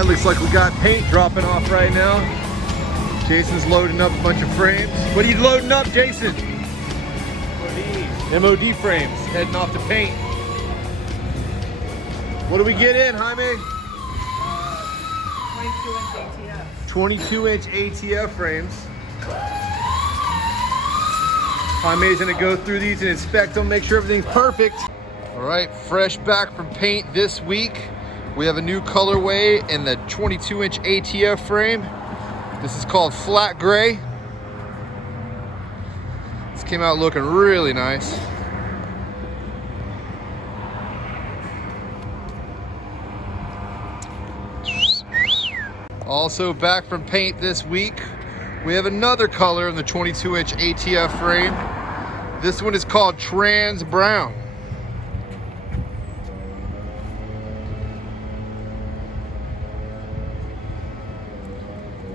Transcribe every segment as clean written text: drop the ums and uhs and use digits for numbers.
right, looks like we got paint dropping off right now. Jason's loading up a bunch of frames. What are you loading up, Jason? MOD frames, heading off to paint. What do we get in, Jaime? 22-inch ATF frames. Jaime's gonna go through these and inspect them, make sure everything's perfect. All right, fresh back from paint this week. We have a new colorway in the 22-inch ATF frame. This is called flat gray. This came out looking really nice. Also back from paint this week, we have another color in the 22-inch ATF frame. This one is called Trans Brown.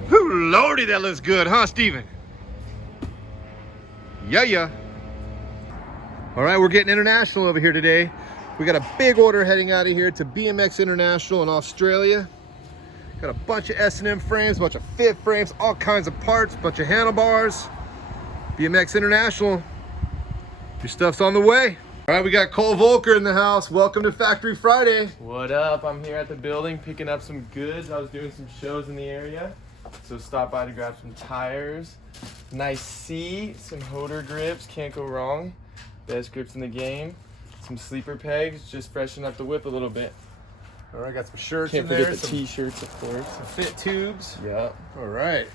Whoo, lordy, that looks good, huh, Steven? Yeah. All right, we're getting international over here today. We got a big order heading out of here to BMX International in Australia. Got a bunch of S&M frames, a bunch of fit frames, all kinds of parts, a bunch of handlebars. BMX International, your stuff's on the way. All right, we got Kole Voelker in the house. Welcome to Factory Friday. What up? I'm here at the building picking up some goods. I was doing some shows in the area, so stop by to grab some tires. Nice seat, some Rhod grips, can't go wrong. Best grips in the game. Some sleeper pegs, just freshen up the whip a little bit. All right, got some shirts Can't in there. forget the t-shirts, of course. Some fit tubes. Yeah. All right.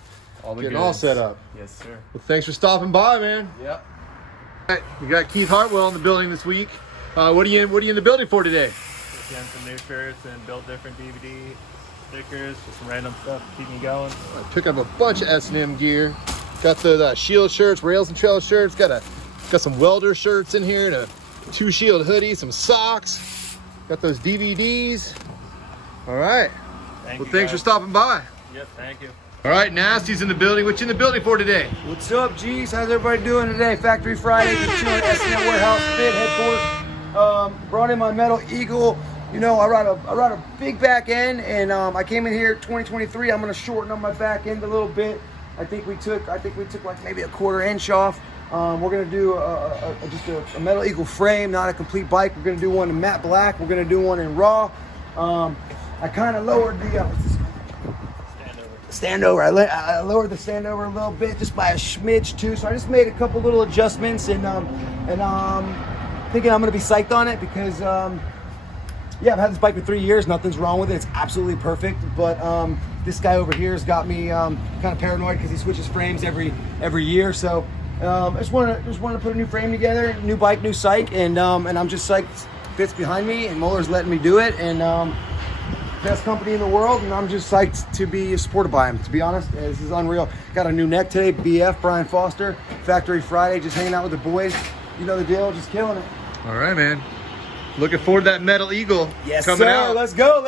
All the Getting goods. all set up. Yes, sir. Well, thanks for stopping by, man. Yep. All right, we got Keith Hartwell in the building this week. What are you in the building for today? Just getting some new shirts and built different DVD stickers, just some random stuff to keep me going. I picked up a bunch of S&M gear. Got the shield shirts, rails and trail shirts. Got some welder shirts in here, and a 2 shield hoodies, some socks. Got those DVDs. All right. Thanks for stopping by. Yep, thank you. All right, Nasty's in the building. What you in the building for today? What's up, G's? How's everybody doing today? Factory Friday, the S&M Warehouse Fit headquarters. Brought in my metal Eagle. You know, I ride a big back end, and I came in here 2023. I'm gonna shorten up my back end a little bit. I think we took like maybe a 1/4 inch off. We're gonna do just a metal Eagle frame, not a complete bike. We're gonna do one in matte black. We're gonna do one in raw. I kind of lowered the standover. I lowered the standover a little bit, just by a smidge too. So I just made a couple little adjustments, and thinking I'm gonna be psyched on it because yeah, I've had this bike for 3 years. Nothing's wrong with it. It's absolutely perfect. But this guy over here has got me kind of paranoid because he switches frames every year. So I just wanted to put a new frame together, new bike, new psych, and I'm just psyched. Fit's behind me, and Muller's letting me do it, and best company in the world, and I'm just psyched to be supported by him. To be honest, this is unreal. Got a new neck today, BF Brian Foster, Factory Friday, just hanging out with the boys. You know the deal, just killing it. All right, man. Looking forward to that metal Eagle coming sir. out. Let's go.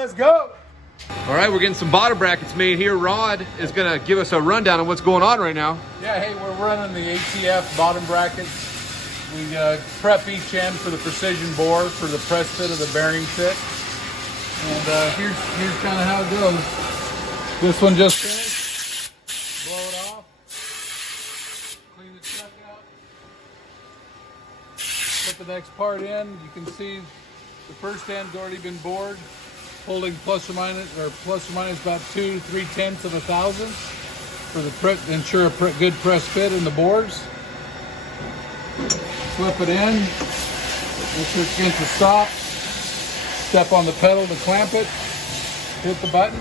All right, we're getting some bottom brackets made here. Rhod is gonna give us a rundown on what's going on right now. Yeah, hey, we're running the ATF bottom brackets. We prep each end for the precision bore for the press fit of the bearing fit. And here's kind of how it goes. This one just finished. Blow it off. Clean the chuck out. Put the next part in. You can see the first end's already been bored, holding plus or minus about 2 to 3/10 of a thousandth for the ensure a good press fit in the bores. Slip it in. Make sure it's against the stop. Step on the pedal to clamp it. Hit the button.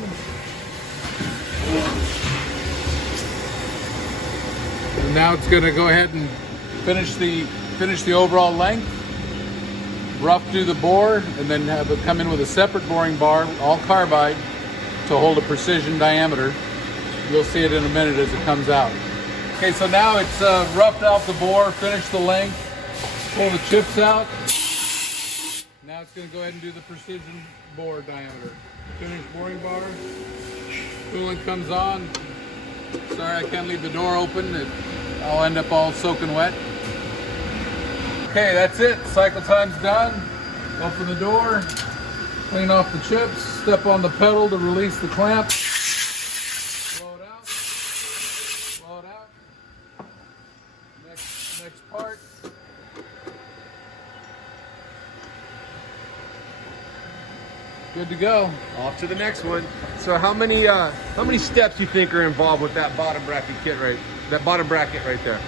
And now it's going to go ahead and finish the overall length. Rough through the bore, and then have it come in with a separate boring bar, all carbide, to hold a precision diameter. You'll see it in a minute as it comes out. Okay, so now it's roughed out the bore, finished the length, pull the chips out. Now it's going to go ahead and do the precision bore diameter. Finish boring bar. Coolant comes on. Sorry, I can't leave the door open. I'll end up all soaking wet. Okay, that's it. Cycle time's done. Open the door. Clean off the chips, step on the pedal to release the clamp. Blow it out. Blow it out. Next part. Good to go. Off to the next one. So how many steps you think are involved with that bottom bracket kit that bottom bracket right there?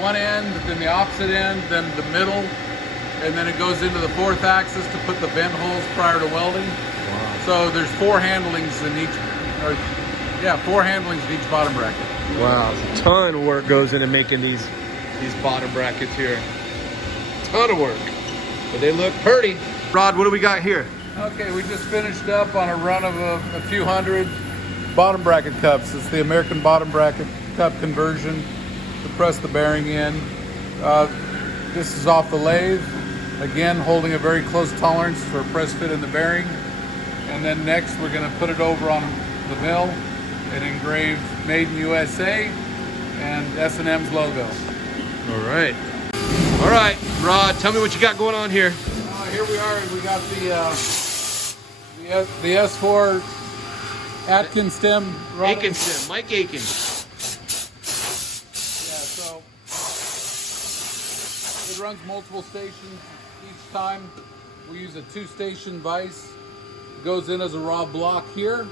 One end, then the opposite end, then the middle, and then it goes into the fourth axis to put the vent holes prior to welding. Wow. So there's four handlings in each bottom bracket. Wow, a ton of work goes into making these bottom brackets here. Ton of work, but they look pretty. Rhod, what do we got here? Okay, we just finished up on a run of a few hundred bottom bracket cups. It's the American bottom bracket cup conversion to press the bearing in. This is off the lathe. Again, holding a very close tolerance for a press fit in the bearing. And then next we're going to put it over on the mill and engrave Made in USA and S&M's logo. All right, Rhod, tell me what you got going on here. Here we are. We got the S4 Aitken stem. Aitken stem, Mike Aitken. Yeah, so it runs multiple stations each time. We use a 2-station vise. It goes in as a raw block here.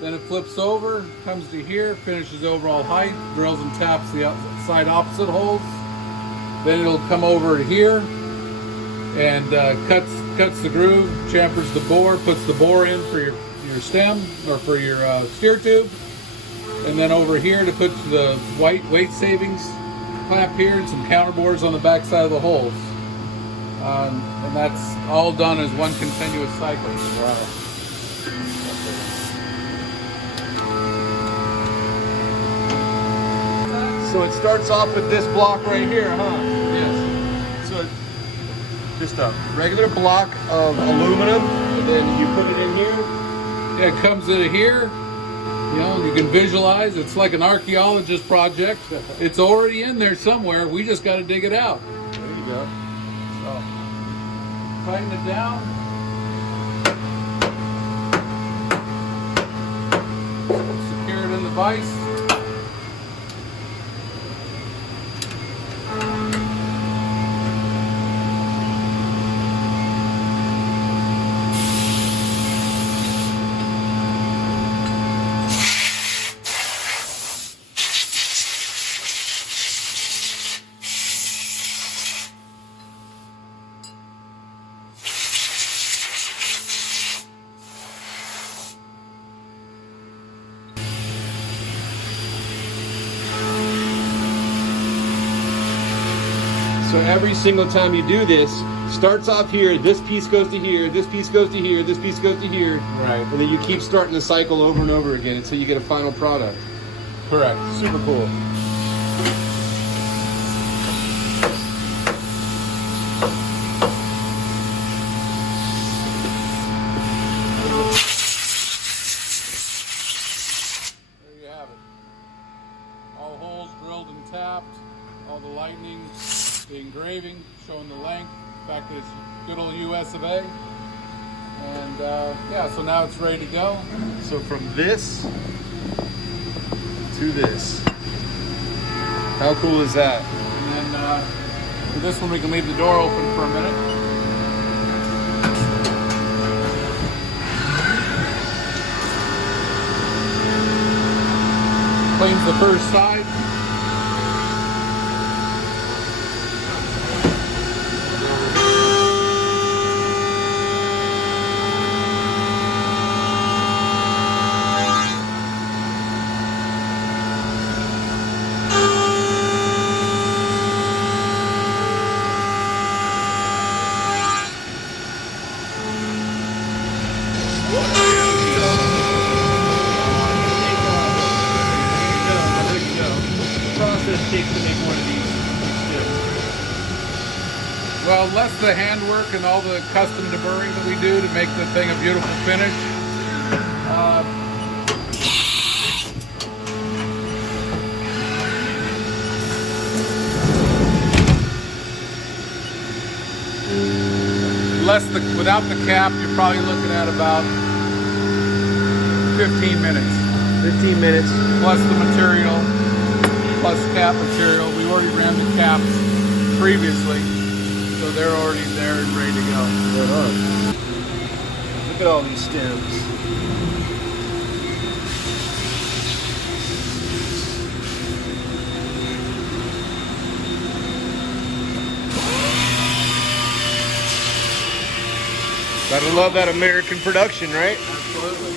Then it flips over, comes to here, finishes overall height, drills and taps the side opposite holes. Then it'll come over to here and cuts the groove, chamfers the bore, puts the bore in for your stem or for your steer tube, and then over here to put the weight savings clamp here and some counter bores on the back side of the holes, and that's all done as one continuous cycle. Wow. So it starts off with this block right here, huh? Yes. So just a regular block of aluminum, and then you put it in here. Yeah, it comes in here. You know, you can visualize. It's like an archaeologist project. It's already in there somewhere. We just got to dig it out. There you go. So, tighten it down. Secure it in the vise. So every single time you do this, starts off here, this piece goes to here, this piece goes to here, this piece goes to here. Right. And then you keep starting the cycle over and over again until you get a final product. Correct. Super cool. There you have it. All holes drilled and tapped, all the lightning, the engraving showing the length, back to its good old US of A. And yeah, so now it's ready to go. So from this to this. How cool is that? And then for this one, we can leave the door open for a minute. Cleans the first side. Well, less the handwork and all the custom deburring that we do to make the thing a beautiful finish. without the cap, you're probably looking at about 15 minutes. 15 minutes. Plus the material, plus cap material. We already ran the caps previously, so they're already there and ready to go. Look at all these stems. Gotta love that American production, right? Absolutely.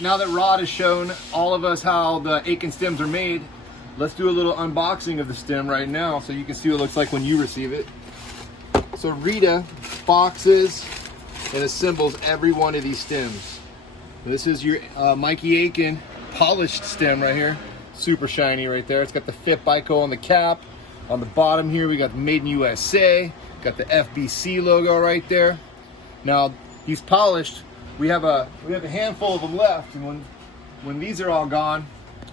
Now that Rhod has shown all of us how the Aitken stems are made, let's do a little unboxing of the stem right now so you can see what it looks like when you receive it. So Rita boxes and assembles every one of these stems. This is your Mikey Aitken polished stem right here. Super shiny right there. It's got the Fit Bico on the cap. On the bottom here, we got the Made in USA. Got the FBC logo right there. Now, these polished, we have a handful of them left, and when these are all gone,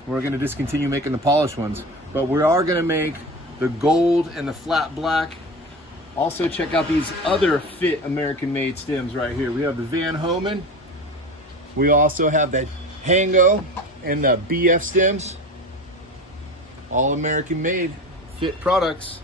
we're going to discontinue making the polished ones. But we are going to make the gold and the flat black. Also, check out these other Fit American-made stems right here. We have the Van Homan. We also have the Hango and the BF stems. All American-made Fit products.